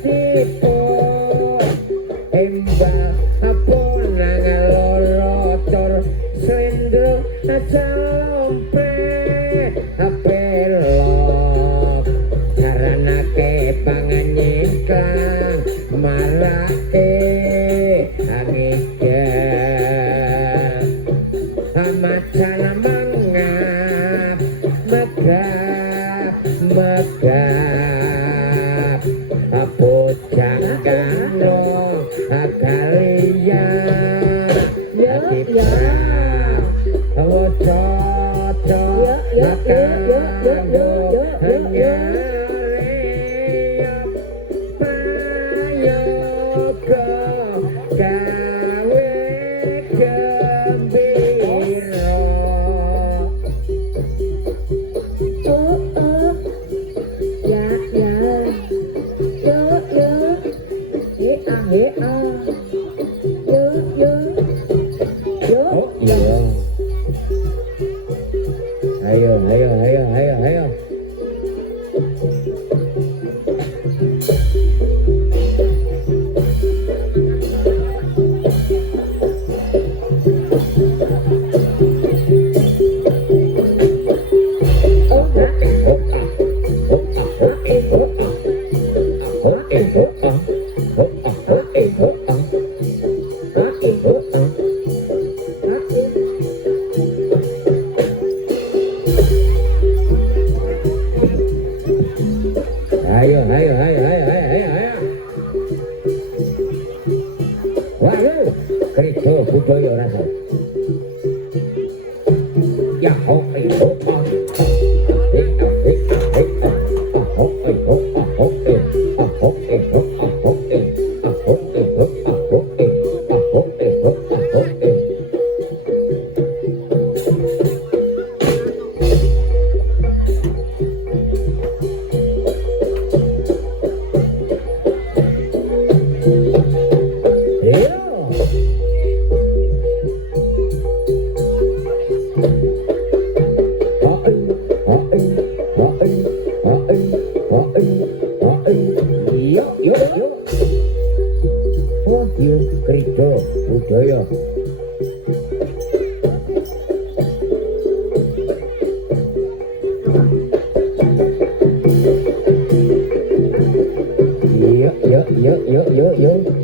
siput embah punang lorotor slendro salompe pelok karenake panganyiklang marake angike amacana mangap megap megap apocang kandong akalia akipram wococo akando hanya leyop payoko gawe gembira ayo ayo ayo ayo ayo ayo ayo ayo ayo ayo ayo ayo waduh kerja budaya rasa ya ho ho kerja budaya yuk yuk yuk yuk yuk yuk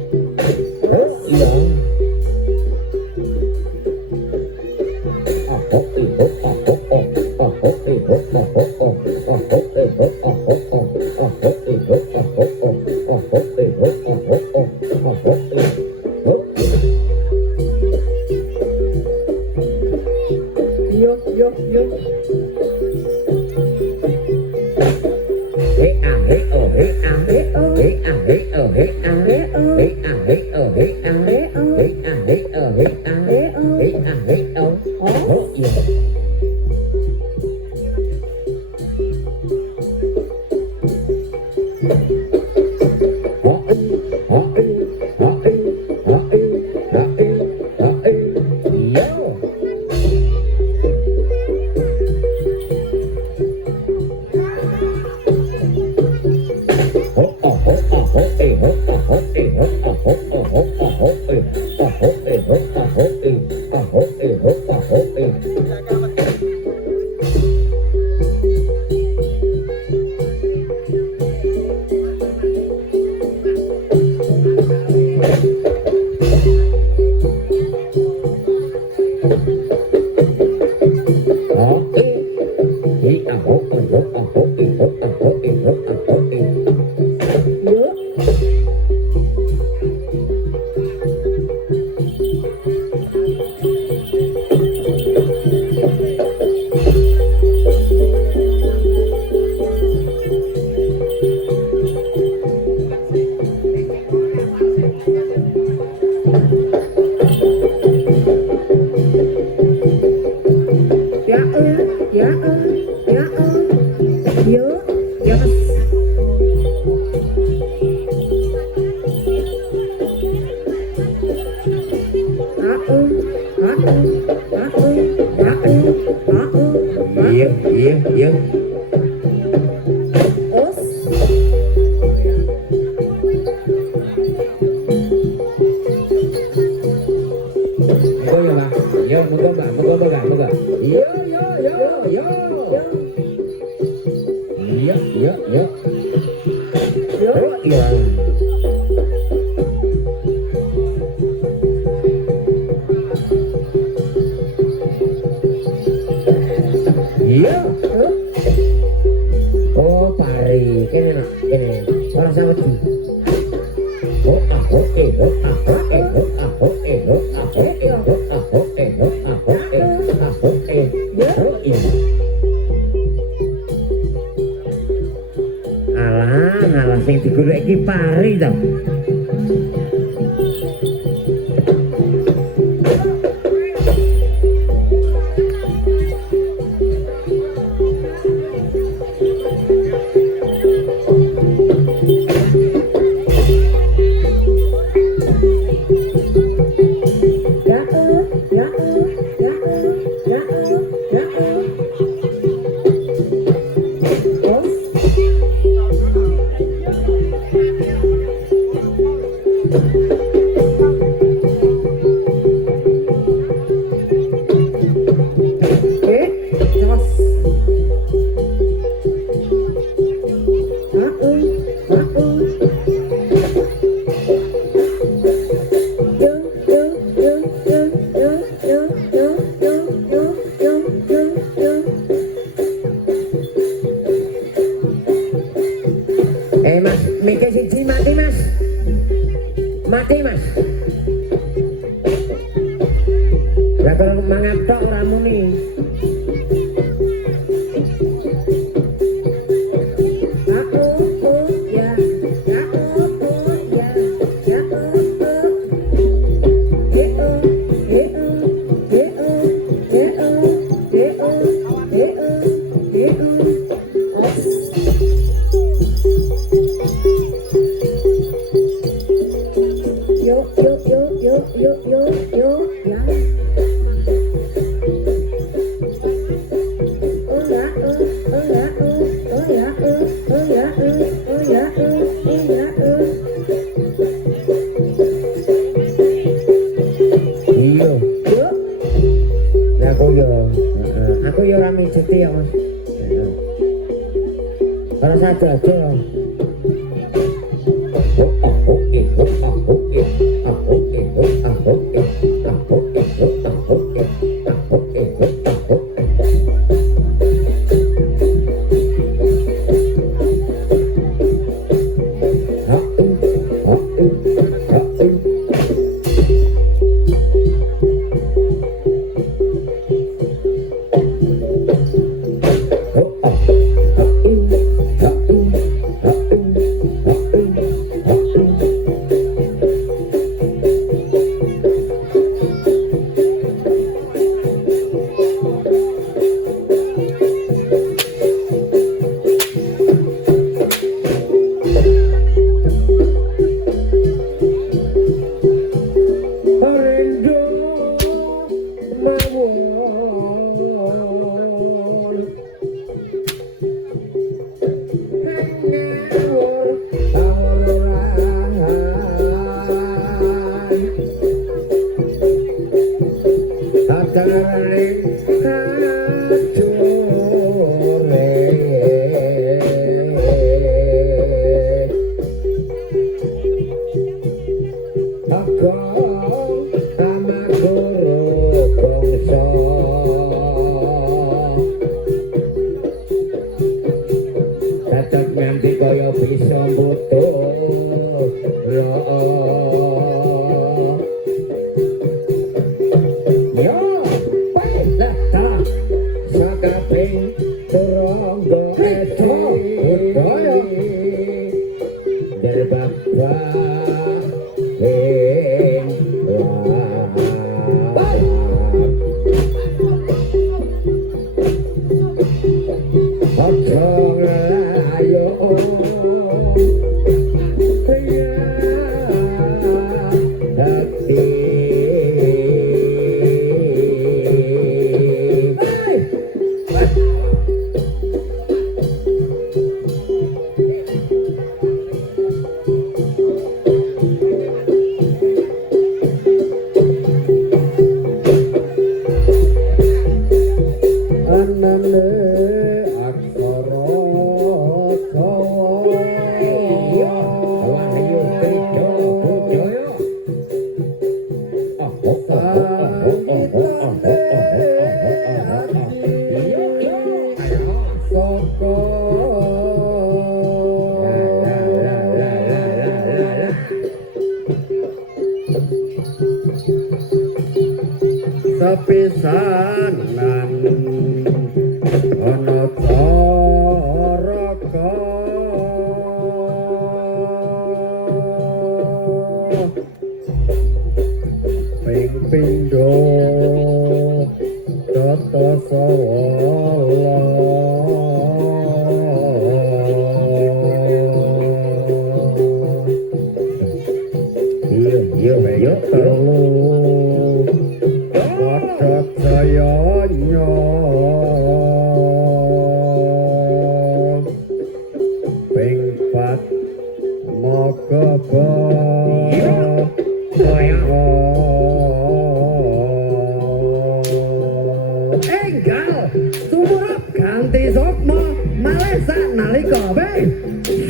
iya iya. Iya. Oh, pari. Kene nak, kene. Ora sawet. Oh, ah, oh, eh, oh, ah, oh, eh, oh, ah, oh, eh, oh, ah, oh, eh, oh, ah, oh, eh, oh, ah, oh, eh, ah, oh, eh, oh, iya. Alah, sing digolek iki pari to. Mas, mikir siji mati mas. Mati mas. Lah kalau mangap tok ora muni. Aku yo ora mijeti ya Mas. Ora saja aja. sepisanan ana caraka ping pindho tata sawala yo telu padha jayanya ping pat mogaba enggal tumurap ganti sukma malesa nalika we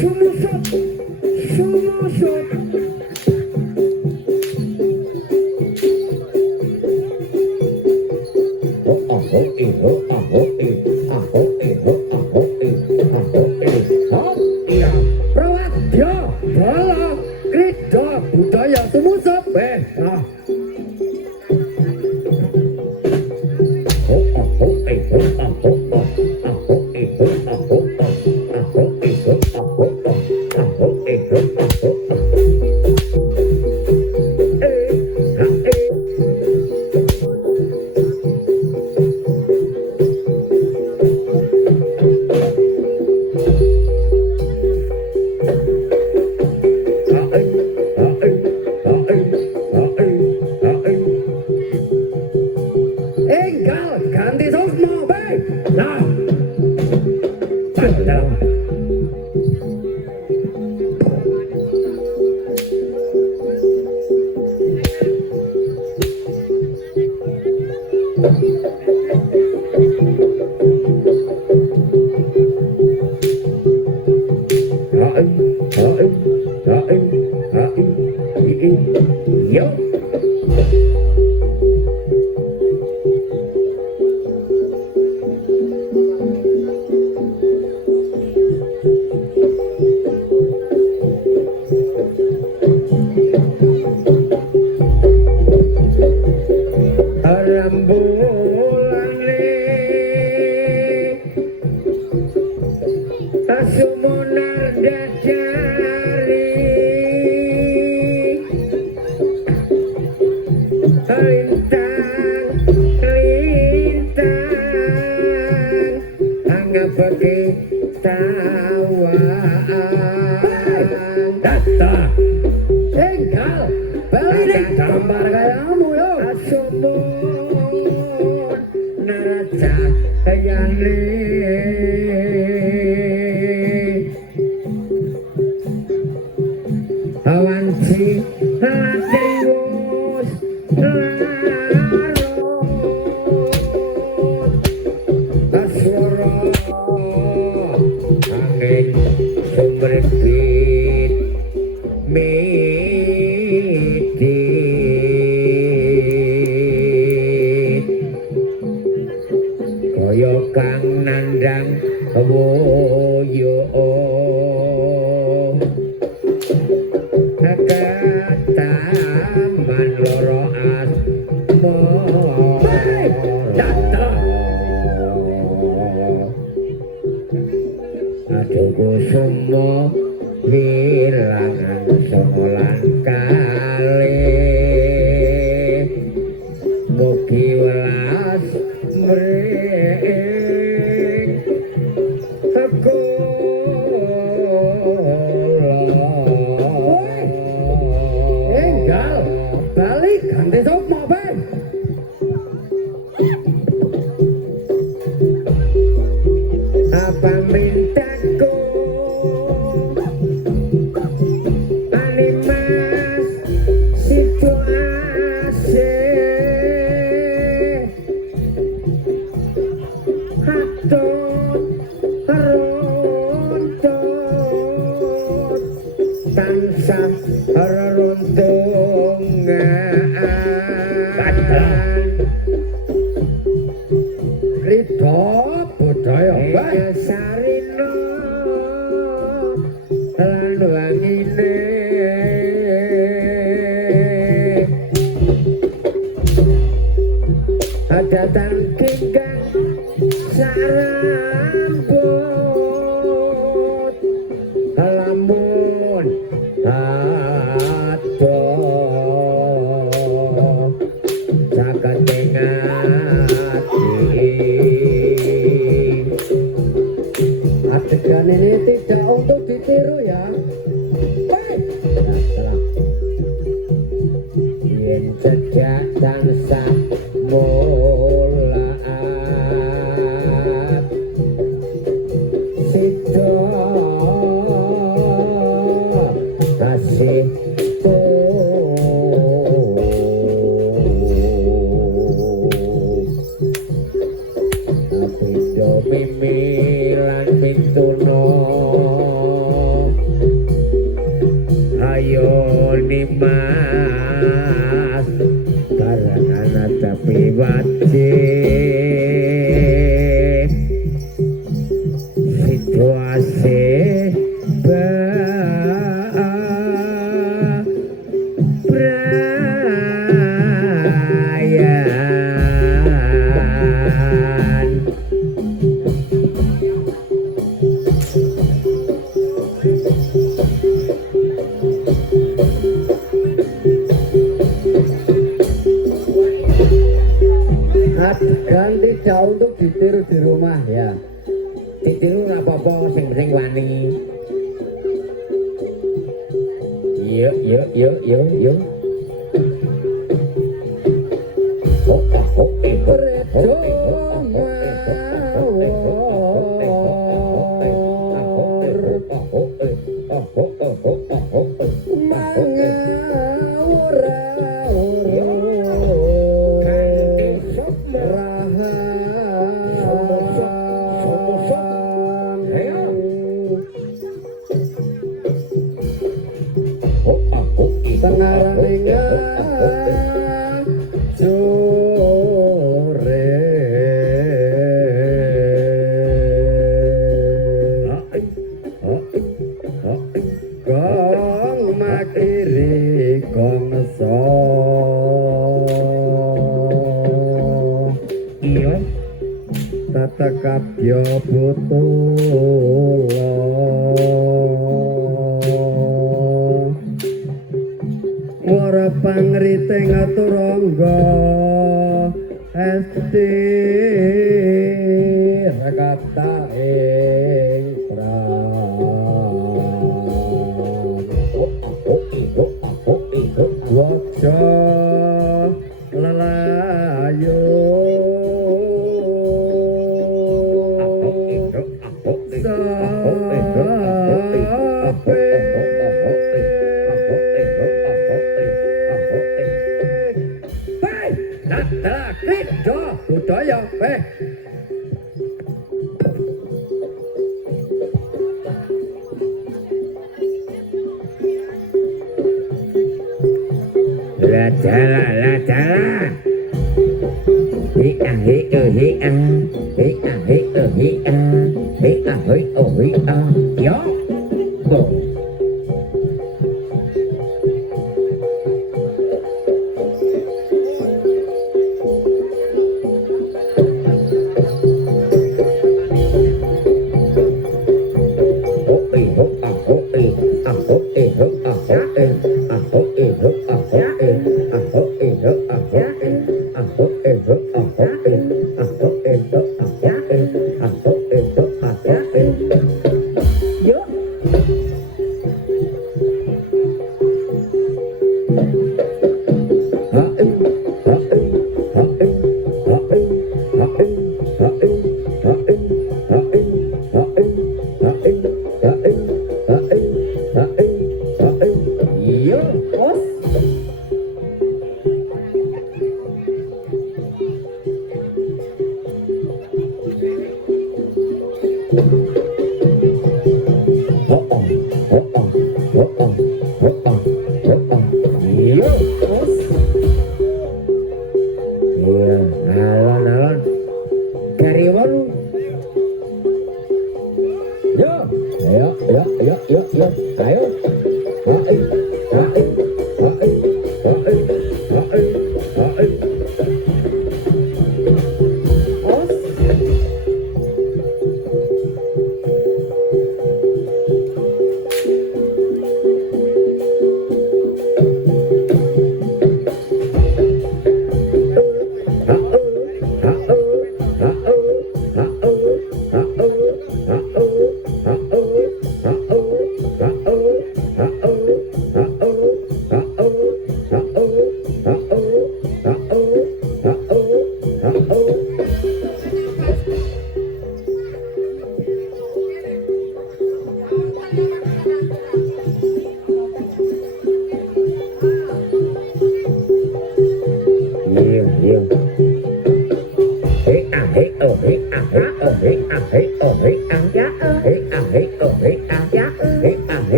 sumusut Prawadya bala krida budaya sumusep enggal ganti sukma we nah padang yo rembulane sumunar dadari lintang angapake tawaan data enggal balik gambar kayamu yo sumur naraca kayane awanci hatius larut aswara angin sumberbit medit kaya kang nandang woyo kataman loro asmo datang aduh semua wilangan solan kali mugi welas mring enggal balik ganti sukma we apa mintaku animas situasi hatut runtut tansah reruntungan Ridho budaya wae sarina lan wangine ditiru ya. Yen cedak tansah molaat sida kasih apindo mimilan mintuno ayo nimas karena tapi wajib situasi ganti jauh untuk ditiru di rumah ya. Ditiru ora apa-apa sing penting wani. Yuk. Takabya butula ora pangriting aturangga esti rakata ing waca lelayu budaya la jala yo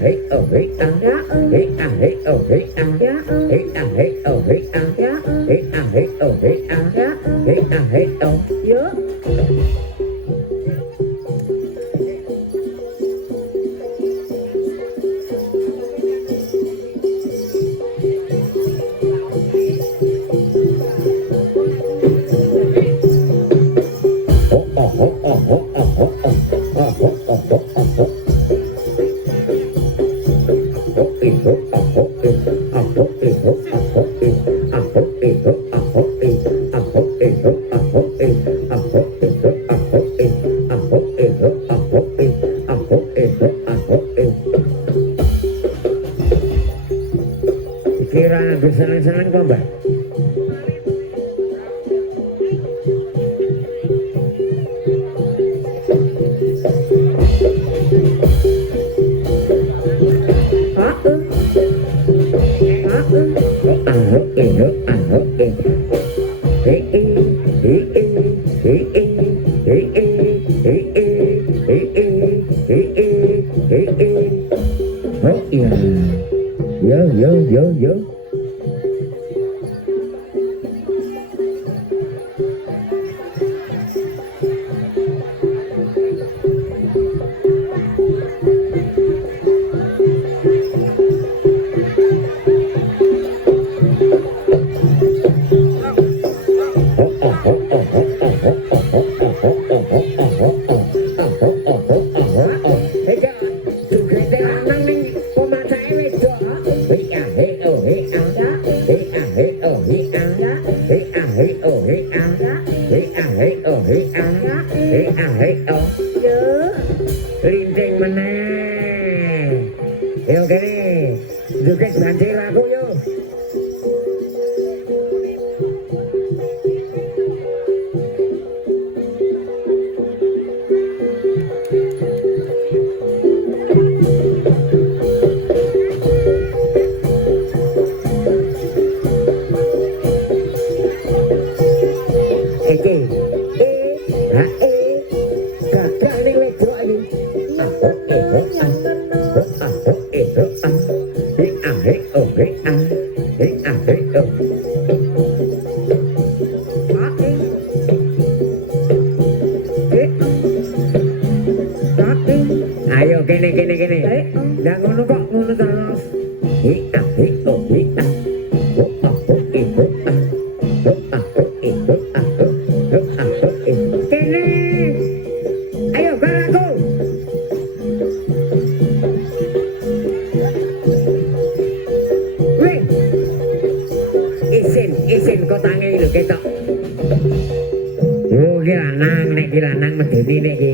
hey oh hey ah dạ hey ah hey oh hey ah dạ hey ah hey oh hey ah dạ hey ah hey oh hey ah dạ hey ah hey oh dạ Pikiran habis seneng-seneng kok mbak. Oh iya, yo. Linting menang. Yo kene, joget banci lagu yo. Eke, ha kakak ning wedok iki. Ayo kene. Lah ngono kok ngono terus. Kene. Ayo karaku. Wih. Isin kotange lho ketok. Oh, ki lanang medeni nek ki.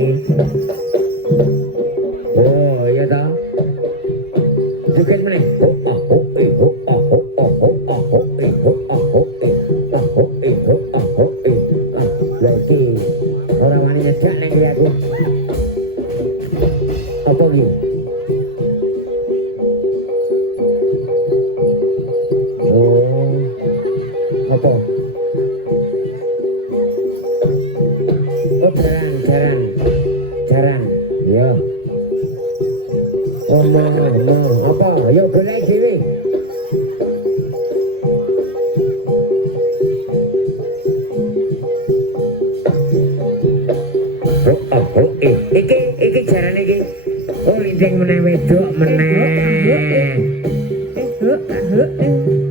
Oh, iya toh. Joget meneh. Lagi ora wani nyedak nek iki aku. Apa iki? Oh. Apa? Oh, jaran. Ya. Oh, no. Apa? Yo golek dhewe. Iki jaran iki. Oh, linting meneh wedok meneh.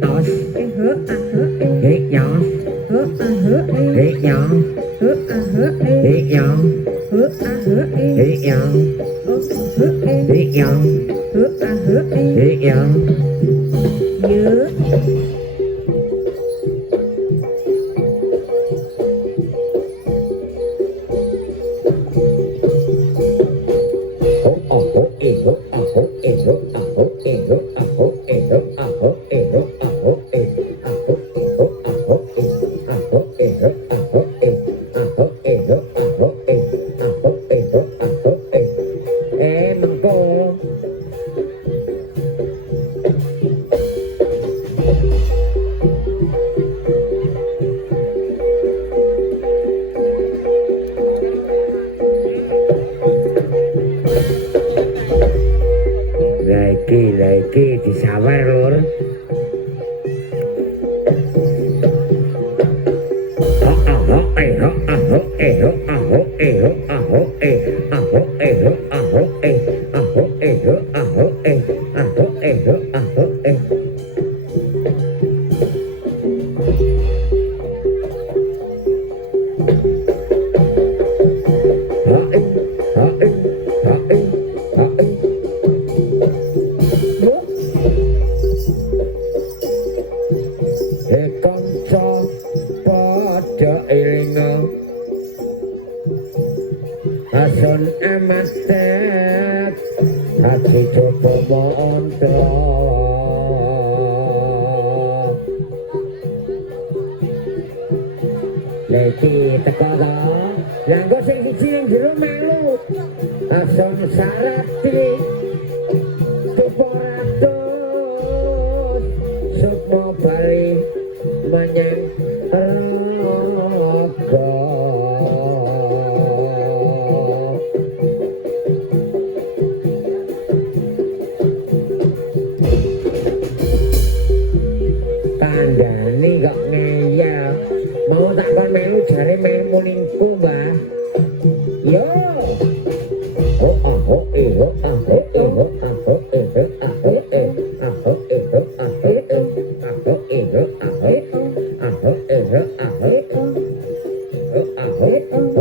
Tos. Hik yo. lagi disawar lur. Asun amatet hati coba montra lagi teko to langgo sing siji ning jero melu asun sarati tuporatus sukmo bali menyang raga. Kandhane kok ngeyel mau tak kon melu jare melu ningku mbah yo oh ah oh eh oh ah oh eh oh ah oh eh oh ah oh eh ah oh eh oh ah oh eh ah oh eh oh ah oh ah oh eh oh ah oh ah oh